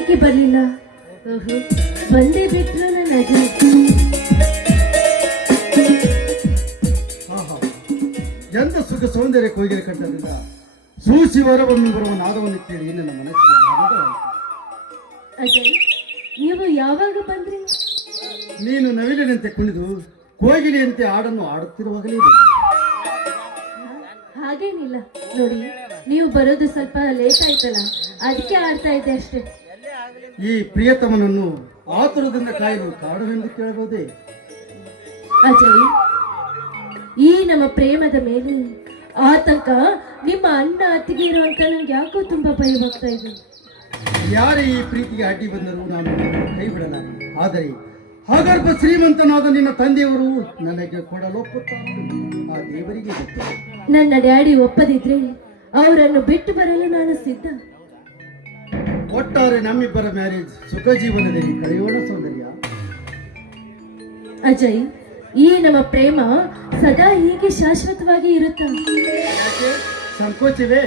ಏಕೆ ಬರಲಿಲ್ಲ? ಓಹೋ, ಬಂದೇ ಬಿಟ್ರು ನನ್ನ ಅಜ್ಜಿ. ಎಂತ ಸುಖ ಸೌಂದರ್ಯ ಕೊಯ್ಗೆರೆ ಕಂಡದಿಂದ ಸೂಸಿ ಹೊರವನ್ನು ಬರುವ ನಾದವನ್ನು ಕೇಳಿ ನನ್ನ ಮನಸ್ಸಿಗೆ ಆನಂದವಾಯಿತು. ಅಜಯ್, ನೀವು ಯಾವಾಗ ಬಂದ್ರಿ? ನೀನು ನವಿಲಿನಂತೆ ಕುಣಿದು ಕೋಗಿಲೆಯಂತೆ ಹಾಡನ್ನು ಆಡುತ್ತಿರುವಾಗಲೇ ಬಂದೆ. ಹಾಗೇನಿಲ್ಲ ನೋಡಿ, ನೀವು ಬರೋದು ಸ್ವಲ್ಪ ಲೇಟ್ ಆಯ್ತಲ್ಲ, ಅದಕ್ಕೆ ಆಡ್ತಾ ಇದ್ದೆ ಅಷ್ಟೇ. ಈ ಪ್ರಿಯತಮನನ್ನು ಆತುರದಿಂದ ಕಾಯಲು ಕಾರಣವೆಂದು ಕೇಳಬಹುದೇ? ಅಜಯ್, ಈ ನಮ್ಮ ಪ್ರೇಮದ ಮೇಲೆ ಆತಂಕ ನಿಮ್ಮ ಅಣ್ಣ ಅತ್ತಿಗೆ ಇರುವಂತ ನಂಗೆ ಯಾಕೋ ತುಂಬಾ ಭಯವಾಗ್ತಾ ಇದೆ. ಯಾರೇ ಈ ಪ್ರೀತಿಗೆ ಅಡ್ಡಿ ಬಂದರೂ ನಾನು ಕೈ ಬಿಡಲಾರೆ. ಆದರೆ ಹಗರ್ಭ ಶ್ರೀಮಂತನಾದ ನಿನ್ನ ತಂದೆಯವರು ನನಗೆ ಕೊಡಲೊಪ್ಪುತ್ತಾರೆ. ಆ ದೇವರಿಗೆ ಗೊತ್ತು. ನನ್ನ ಡ್ಯಾಡಿ ಒಪ್ಪದಿದ್ರೆ ಅವರನ್ನು ಬಿಟ್ಟು ಬರಲು ನಾನು ಸಿದ್ಧ. ಒಟ್ಟಾರೆ ನಮ್ಮಿಬ್ಬರ ಮ್ಯಾರೇಜ್ ಸುಖ ಜೀವನದಲ್ಲಿ ಕಳೆಯೋಣ ಸೌಂದರ್ಯ. ಅಜಯ್, ಈ ನಮ್ಮ ಪ್ರೇಮ ಸದಾ ಹೀಗೆ ಶಾಶ್ವತವಾಗಿ ಇರುತ್ತ. ಯಾಕೆ ಸಂಕೋಚವೇ?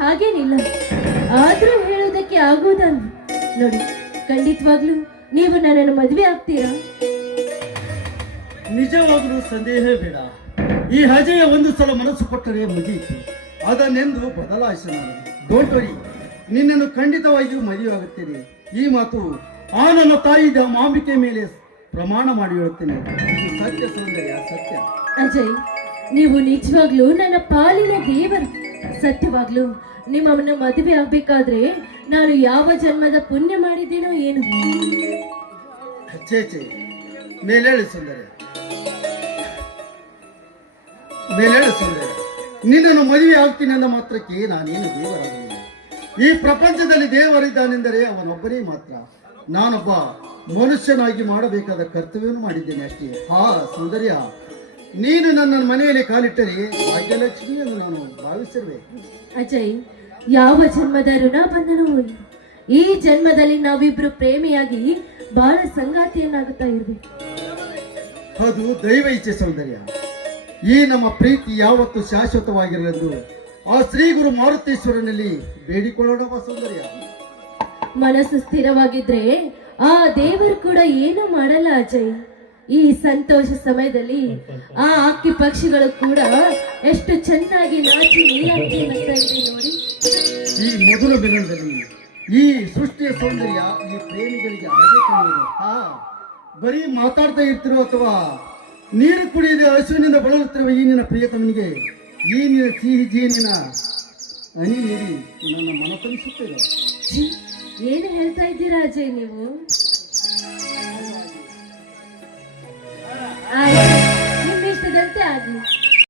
ಹಾಗೇನಿಲ್ಲ, ಆದ್ರೂ ಹೇಳೋದಕ್ಕೆ ಆಗೋದಲ್ಲ. ನೋಡಿ, ಖಂಡಿತವಾಗ್ಲೂ ನೀವು ನನ್ನನ್ನು ಮದುವೆ ಆಗ್ತೀರಾ? ನಿಜವಾಗಲೂ ಸಂದೇಹವೇ ಬೇಡ. ಈ ಅಜಯ ಒಂದು ಸಲ ಮನಸ್ಸು ಕೊಟ್ಟರೆ ಮುಗಿಯಿತು. ಅದನ್ನೆಂದು ಬದಲಾಯಿಸೋಣ. ಡೋಂಟ್ ವರಿ, ನಿನ್ನನ್ನು ಖಂಡಿತವಾಗಿಯೂ ಮದುವೆ ಆಗುತ್ತೇನೆ. ಈ ಮಾತು ಆ ನನ್ನ ತಾಯಿ ಮಾಂಬಿಕೆ ಮೇಲೆ ಪ್ರಮಾಣ ಮಾಡಿ ಹೇಳುತ್ತೇನೆ. ಇದು ಸತ್ಯ ಸೌಂದರ್ಯ, ಸತ್ಯ. ಅಜಯ್, ನೀವು ನಿಜವಾಗ್ಲೂ ನನ್ನ ಪಾಲಿನ ದೇವರು. ಸತ್ಯವಾಗ್ಲೂ ನಿಮ್ಮನ್ನ ಮದುವೆ ಆಗ್ಬೇಕಾದ್ರೆ ನಾನು ಯಾವ ಜನ್ಮದ ಪುಣ್ಯ ಮಾಡಿದ್ದೇನೋ ಏನು. ಚೇಚೆ, ಮೇಲೇಳು ಸುಂದರ, ಮೇಲೇಳು ಸುಂದರ. ನಿನ್ನನ್ನು ಮದುವೆ ಆಗ್ತೀನಿ ಅಂದ ಮಾತ್ರಕ್ಕೆ ನಾನೇನು ದೇವರಾಗಲಿಲ್ಲ. ಈ ಪ್ರಪಂಚದಲ್ಲಿ ದೇವರಿದ್ದಾನೆಂದರೆ ಅವನೊಬ್ಬನೇ ಮಾತ್ರ. ನಾನೊಬ್ಬ ಮನುಷ್ಯನಾಗಿ ಮಾಡಬೇಕಾದ ಕರ್ತವ್ಯವನ್ನು ಮಾಡಿದ್ದೇನೆ ಅಷ್ಟೇ. ಹಾ ಸೌಂದರ್ಯ, ನೀನು ನನ್ನ ಮನೆಯಲ್ಲಿ ಕಾಲಿಟ್ಟರೆ ಭಾಗ್ಯಲಕ್ಷ್ಮಿ ಎಂದು ನಾನು ಭಾವಿಸಿರ್ಬೇಕು. ಅಜಯ್, ಯಾವ ಜನ್ಮದ ಋಣ ಬಂಧನೂ ಇಲ್ಲ. ಈ ಜನ್ಮದಲ್ಲಿ ನಾವಿಬ್ರು ಪ್ರೇಮಿಯಾಗಿ ಬಹಳ ಸಂಗಾತಿಯನ್ನಾಗುತ್ತಾ ಇರ್ಬೇಕು. ಅದು ದೈವ ಇಚ್ಛೆ ಸೌಂದರ್ಯ. ಈ ನಮ್ಮ ಪ್ರೀತಿ ಯಾವತ್ತು ಶಾಶ್ವತವಾಗಿರಲೆಂದು ಆ ಶ್ರೀ ಗುರು ಮಾರುತೇಶ್ವರನಲ್ಲಿ ಬೇಡಿಕೊಳ್ಳೋಣ ಸೌಂದರ್ಯ. ಮನಸ್ಸು ಸ್ಥಿರವಾಗಿದ್ರೆ ಆ ದೇವರು ಕೂಡ ಏನೂ ಮಾಡಲ್ಲ ಅಜಯ್. ಈ ಸಂತೋಷ ಸಮಯದಲ್ಲಿ ಆ ಅಕ್ಕಿ ಪಕ್ಷಿಗಳು ಕೂಡ ಎಷ್ಟು ಚೆನ್ನಾಗಿ ನಾಚಿ ನೀರಾಗಿ ನಗ್ತಾ ಇದೆ ನೋಡಿ. ಈ ಮೊದಲ ಮಿಲನದಲ್ಲಿ ಈ ಸೃಷ್ಟಿಯ ಸೌಂದರ್ಯ ಈ ಪ್ರೇಮಿಗಳಿಗೆ ಹಾಗೆ ಕಾಣುವುದು. ಬರೀ ಮಾತಾಡ್ತಾ ಇರ್ತಿರೋ ಅಥವಾ ನೀರು ಕುಡಿಯದೆ ಹಸುವಿನಿಂದ ಬಳಲುತ್ತಿರುವ ಈ ನಿನ್ನ ಪ್ರಿಯತಮನಿಗೆ ಈ ನಿನ್ನ ಸಿಹಿ ಜೇನಿನ ಹನಿ ನೀಡಿ ನನ್ನ ಮನ ತಣಿಸುತ್ತಿದೆ. ಏನು ಹೇಳ್ತಾ ಇದ್ದೀರಾ ಅಜಯ್ ನೀವು?